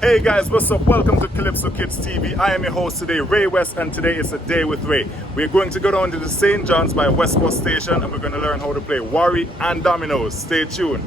Hey guys, what's up? Welcome to Calypso Kids TV. I am your host today, Ray Wess, and today is a day with Ray. We're going to go down to the St. John's by West Coast Station and we're going to learn how to play Wari and Dominoes. Stay tuned.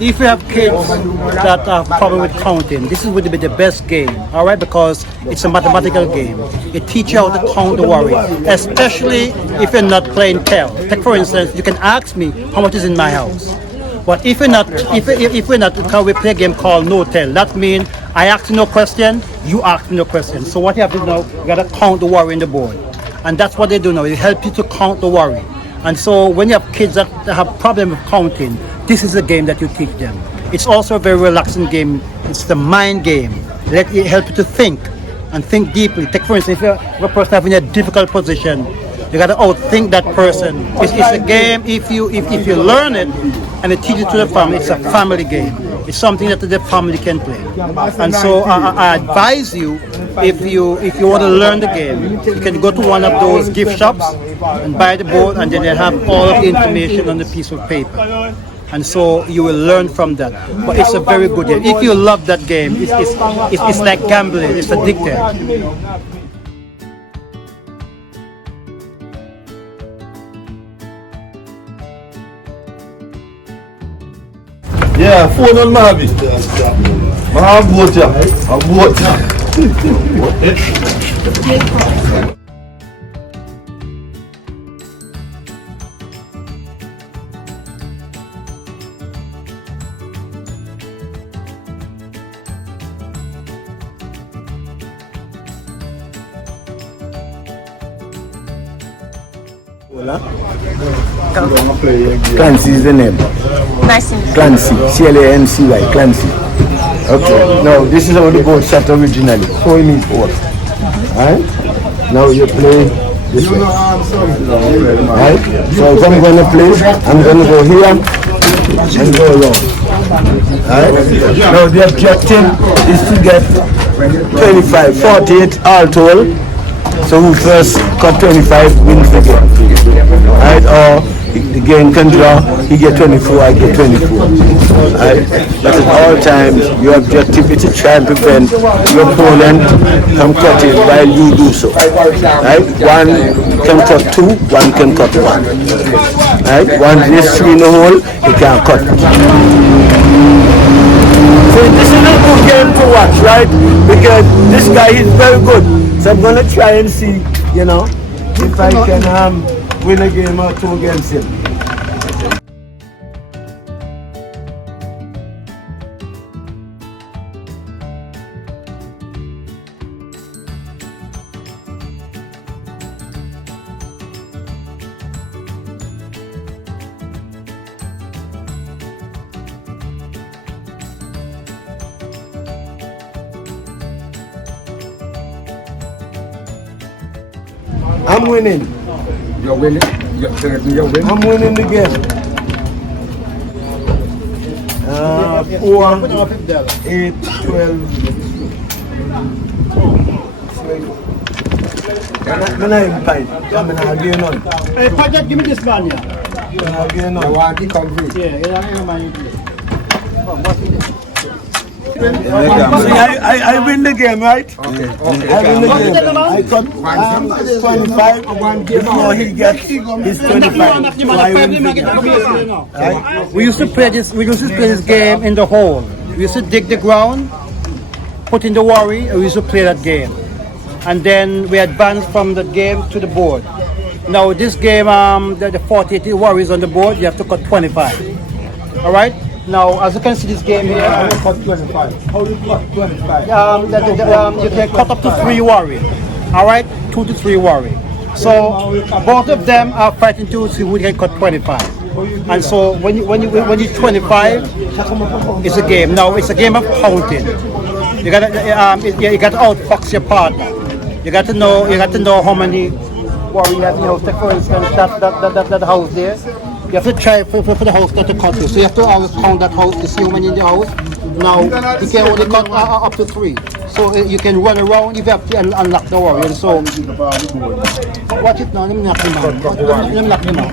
If you have kids that have problem with counting, this is would be the best game, all right? Because it's a mathematical game. It teaches you how to count the worry, especially if you're not playing tell. Take for instance, you can ask me how much is in my house. But if we're not, because we play a game called no tell. That means I ask you no question, you ask me no question. So what you have to do now, you gotta count the worry in the board, and that's what they do now. It helps you to count the worry. And so when you have kids that have problem with counting, this is a game that you teach them. It's also a very relaxing game. It's the mind game. It helps you to think and think deeply. Take for instance, if you're a person having a difficult position, you got to outthink that person. It's a game. If you learn it and it teaches to the family, it's a family game. It's something that the family can play. And so I advise you, if you want to learn the game, you can go to one of those gift shops and buy the board, and then they have all of the information on the piece of paper. And so you will learn from that. But it's a very good game. If you love that game, it's like gambling. It's addictive. Yeah, phone on Mavi. I Clancy is the name. Nice and Clancy. C-L-A-N-C-Y. Clancy. Okay. Now this is how the board sat originally. 4 in each board. Alright? Now you play this way. Alright? So if I'm gonna play, I'm gonna go here and go around. Alright? Now the objective is to get 25, 48 all told. So who first cut 25 wins the game. Right? Or the game can draw, he get 24, I get 24. Right? But at all times, your objective is to try and prevent your opponent from cutting while you do so. Right? One can cut 2, one can cut 1. Right? One is 3 in the hole, he can't cut. So this is a good game to watch, right? Because this guy is very good. So I'm gonna try and see, you know, if I can win a game or 2 against him. I'm winning. You're winning. You're winning. I'm winning the game. 4, 8, 12. I'm not fine. I'm not getting on. Hey, Paget, give me this one, yeah. I'm not getting on. I want to come through. See, I win the game, right? Okay. I win the game. I cut 25. Before he gets his 25. So I win the game. Right? We used to play this game in the hole. We used to dig the ground, put in the worry, and we used to play that game. And then we advanced from the game to the board. Now this game, the 48 worries on the board, you have to cut 25. All right. Now, as you can see, this game here, How do you cut 25? How do you cut 25? you can cut up to 3 worry. All right, 2 to 3 worry. So both of them are fighting to see who can cut 25. And so when you 25, it's a game. Now it's a game of counting. You got to outfox your partner. You got to know how many worry you have. You know, take for instance that house there. You have to try for the house not to cut you. So you have to always count that house to see how many in the house. Now, you can only cut up to 3. So you can run around if you have to unlock the warrior. So watch it now. Let me knock him down. Let me knock him down.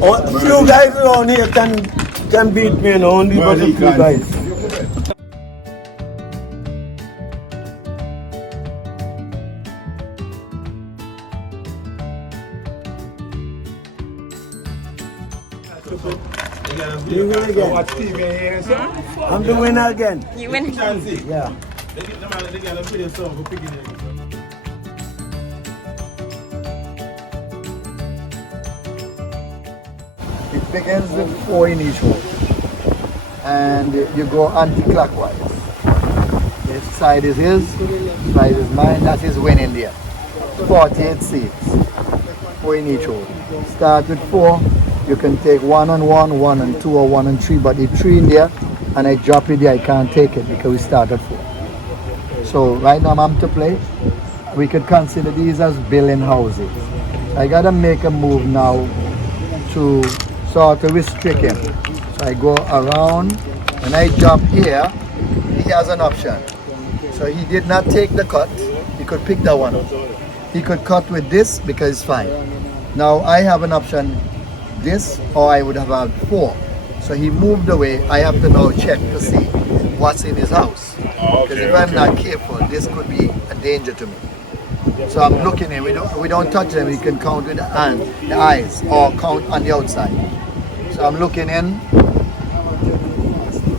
Oh, few guys around here can beat me, you know, only but a few guys. You win again. I'm the winner again. You win. Yeah. It begins with 4 in each hole. And you go anti-clockwise. This side is his, side is mine, that is winning there. 48 seats. 4 in each hole. Start with 4. You can take 1 on 1, 1 on 2, or 1 on 3, but if 3 in there and I drop it there, I can't take it because we start at 4. So right now I'm to play. We could consider these as building houses. I gotta make a move now to sort of restrict him. So I go around, when I jump here, he has an option. So he did not take the cut, he could pick that one up. He could cut with this because it's fine. Now I have an option, this, or I would have had 4. So he moved away. I have to now check to see what's in his house. Because if I'm not careful, this could be a danger to me. So I'm looking in. We don't touch them. We can count with the hand, the eyes, or count on the outside. So I'm looking in.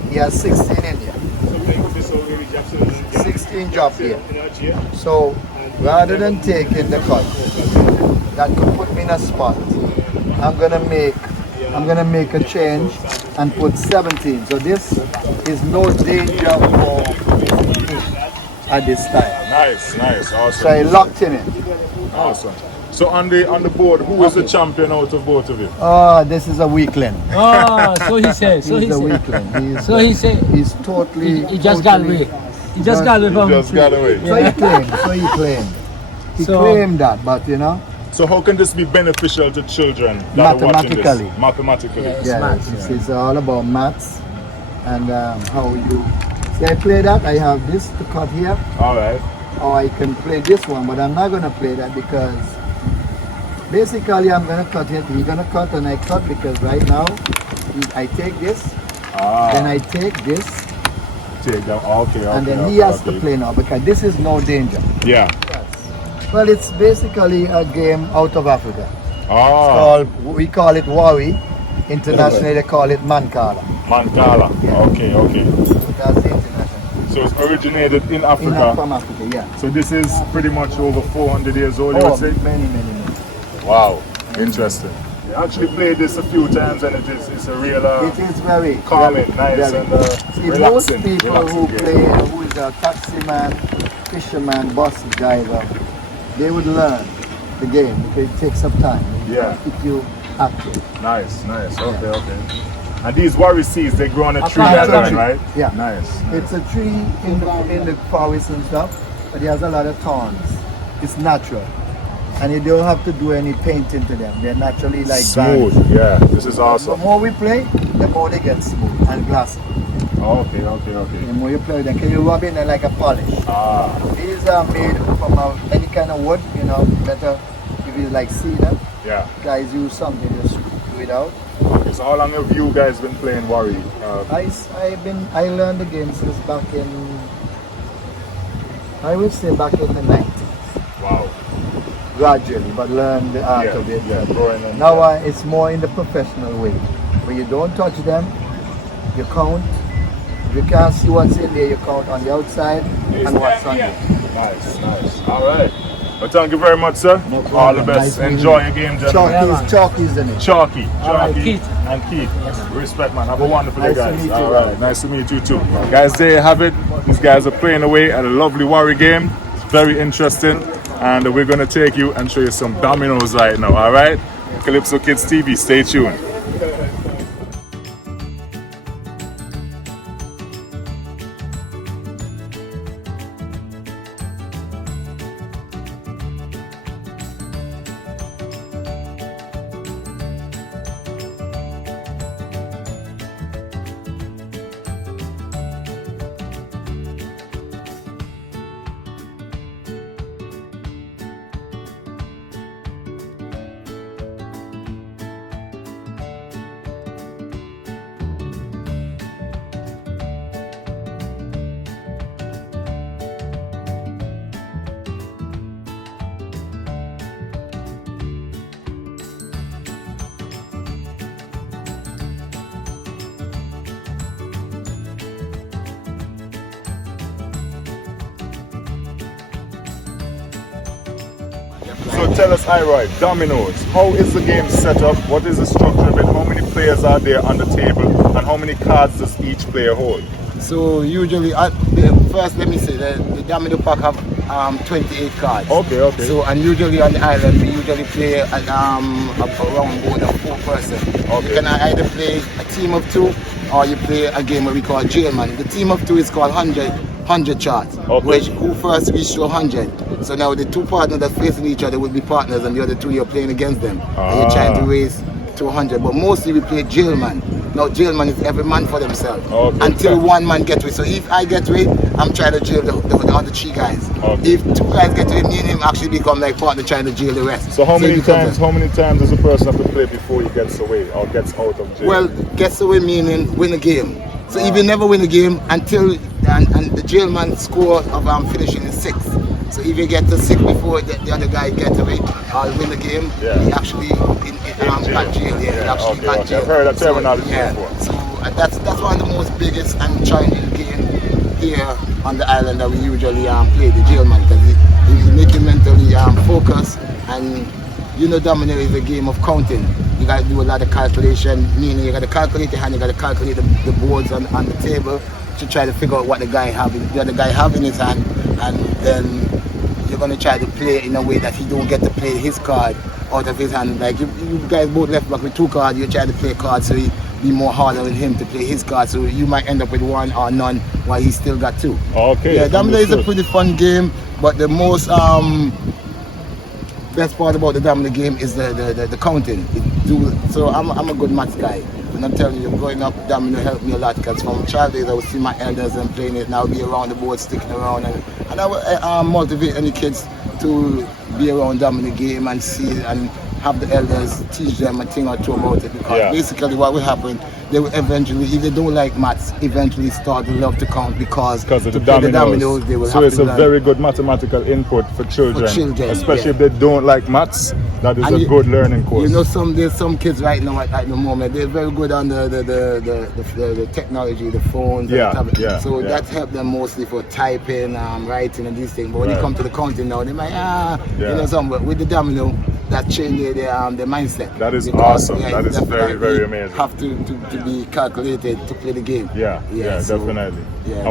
He has 16 in here. 16 drop here. So rather than taking the cut, that could put me in a spot. I'm gonna make a change and put 17. So this is no danger for me at this time. Nice, awesome. So I locked him in. Awesome. So on the board, who is the champion out of both of you? Oh, this is a weakling. Oh, so he said. So He's he a said. weakling. So he said. He's totally. He just got away. He just got away from. Just got away. So he claimed. He claimed that, but you know. So how can this be beneficial to children that are watching this? Mathematically. Yeah, it's all about maths and how you. See, I play that. I have this to cut here. All right. Or I can play this one, but I'm not gonna play that because basically I'm gonna cut it. He's gonna cut and I cut because right now I take this, then I take this, Take them. Okay. and then he has to play now because this is no danger. Yeah. Well, it's basically a game out of Africa. Ah. We call it Wari. Internationally, they call it mankala. Mankala. Yeah. Okay. That's the international. So it's originated in Africa. From Africa, yeah. So this is pretty much over 400 years old, you Oh, would say? many. Wow. Interesting. I actually played this a few times and it's a real It is very calming, very, nice very. and See, most relaxing. people who game. play, who is a taximan, fisherman, bus driver, they would learn the game because it takes some time. Yeah. Keep you active. Nice. Okay. And these Wari seeds, they grow on a tree Apart line, from right? Yeah. Nice. It's a tree in the forest and stuff, but it has a lot of thorns. It's natural. And you don't have to do any painting to them. They're naturally like Smooth. garnished. Yeah. This is The awesome. more we play, the more they get smooth and glassy. Okay. The more you play with them, can you rub in them like a polish? Ah. These are made from any kind of wood, you know, better if you like cedar. Yeah. Guys use something to screw it out. So how long have you guys been playing Wari? I learned the game since back in, I would say back in the 90s. Wow. Gradually, but learned the art of it. Yeah, growing in. Now it's more in the professional way, where you don't touch them, you count. If you can't see what's in there, you count on the outside and what's on there. Nice. All right. Well, thank you very much, sir. No problem. All the best. Nice Enjoy your game, gentlemen. Chalky's the name. Chalky. right, Keith. And Keith. Respect, man. Have a wonderful day, Nice to guys. meet you, All brother. right. Nice to meet you, too. Guys, there you have it. These guys are playing away at a lovely Wari game. It's very interesting. And we're going to take you and show you some dominoes right now. All right? Calypso Kids TV. Stay tuned. So tell us, Iroy, Dominoes, how is the game set up? What is the structure of it? How many players are there on the table? And how many cards does each player hold? So usually, first let me say the domino pack have 28 cards. Okay. So and usually on the island we usually play at around more than 4 persons. Okay. You can either play a team of 2 or you play a game where we call Jailman. The team of 2 is called 100 charts. Okay. Which who first reach to 100. So now the 2 partners that facing each other will be partners, and the other 2 you're playing against them. And you're trying to raise to 100. But mostly we play Jailman. Now jailman is every man for themselves until one man gets away. So if I get away, I'm trying to jail the other 3 guys. Okay. If 2 guys get away, me and him actually become like partner trying to jail the rest. So how many times does a person have to play before he gets away or gets out of jail? Well, gets away meaning win a game. So if you never win a game until and the jailman score of finishing is 6. So if you get to 6 before the other guy gets away or win the game, he actually got jail. He actually got jail. I've heard that terminology before. So that's one of the most biggest and challenging game here on the island that we usually play, the jailman, because it makes you mentally focus. And you know, domino is a game of counting. You got to do a lot of calculation, meaning you got to calculate your hand, you got to calculate the boards on the table to try to figure out what the other guy have in his hand, and then you're going to try to play it in a way that he don't get to play his card out of his hand. Like you guys both left back with 2 cards, you're trying to play cards so he be more harder with him to play his card, so you might end up with 1 or none while he still got 2. Okay. Yeah, domino is a pretty fun game, but the most best part about the domino game is the counting. So I'm a good maths guy, and I'm telling you, growing up, domino helped me a lot, because from child days I would see my elders and playing it, and I would be around the board sticking around, and I would motivate any kids to be around domino game and see and have the elders teach them a thing or 2 about it, because basically what will happen, they will eventually, if they don't like maths, eventually start to love to count because of the dominoes they will so have it's to a learn. very good mathematical input for children, especially if they don't like maths. That is a good learning course. You know, there's some kids right now at the moment, they're very good on the technology, the phones, the tablets. So that helped them mostly for typing, writing and these things. But when you come to the counting now, they might you know, something. With the domino, that changes their mindset. That is awesome. That is very, very amazing. Have to be calculated to play the game. So, definitely.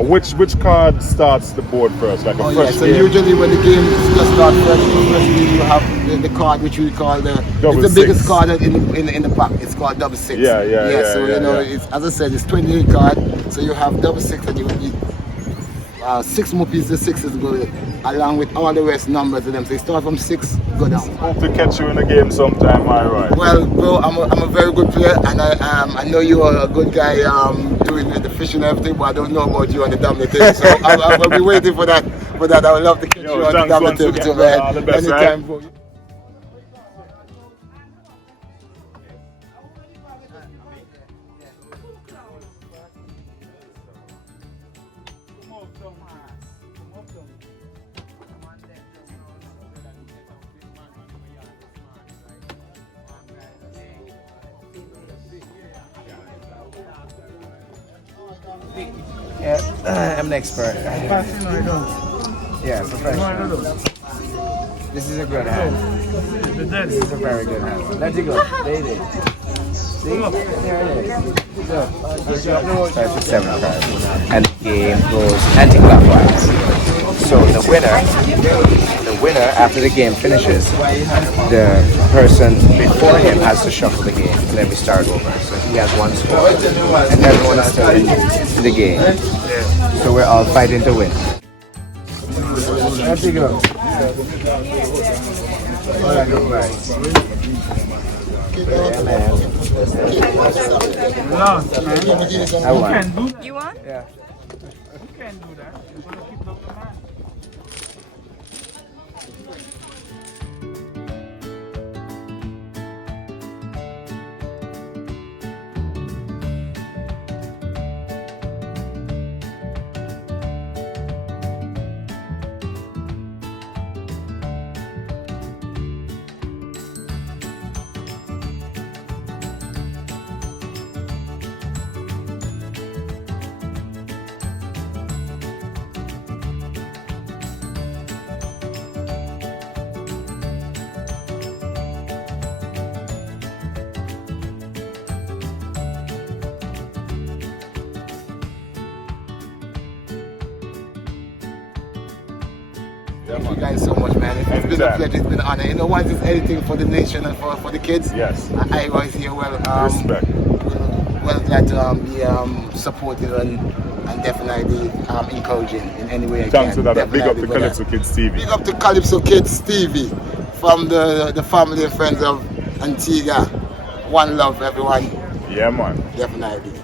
Which card starts the board first? Like a fresh so game? usually when the game just starts first, you have the card which we call it's the biggest card in the pack. It's called double 6. So you know, it's, as I said, it's 28 cards. So you have double 6, and you need 6 more pieces of 6s go with it, along with all the rest numbers of them. So you start from 6, go down. Hope to catch you in the game sometime, Iroy. Well, bro, I'm a very good player, and I know you are a good guy doing the fishing and everything, but I don't know about you on the domino table. So I'll be waiting for that. I would love to catch you on the domino table. So, man, all the best, anytime, bro. I'm an expert. Yeah, professional. This is a good hand. This is a very good hand. Let it go. There it is. See? There it is. Good. Starts with 7 cards. And the game goes anti-clockwise. So the winner, after the game finishes, the person before him has to shuffle the game. And then we start over. So he has 1 score. And everyone is still in the game. So we're all fighting to win. Let it go. Alright, yeah, man. I won. You won? Yeah. Thank you guys so much, man. It's been a pleasure. It's been an honor. You know, once it's anything for the nation and for the kids, Yes. I always hear well. Respect. Well glad to be supportive and definitely encouraging in any way I Thanks can. for that. Big up Definitely to for Calypso that. Kids TV. Big up to Calypso Kids TV from the family and friends of Antigua. One love, everyone. Yeah, man. Definitely.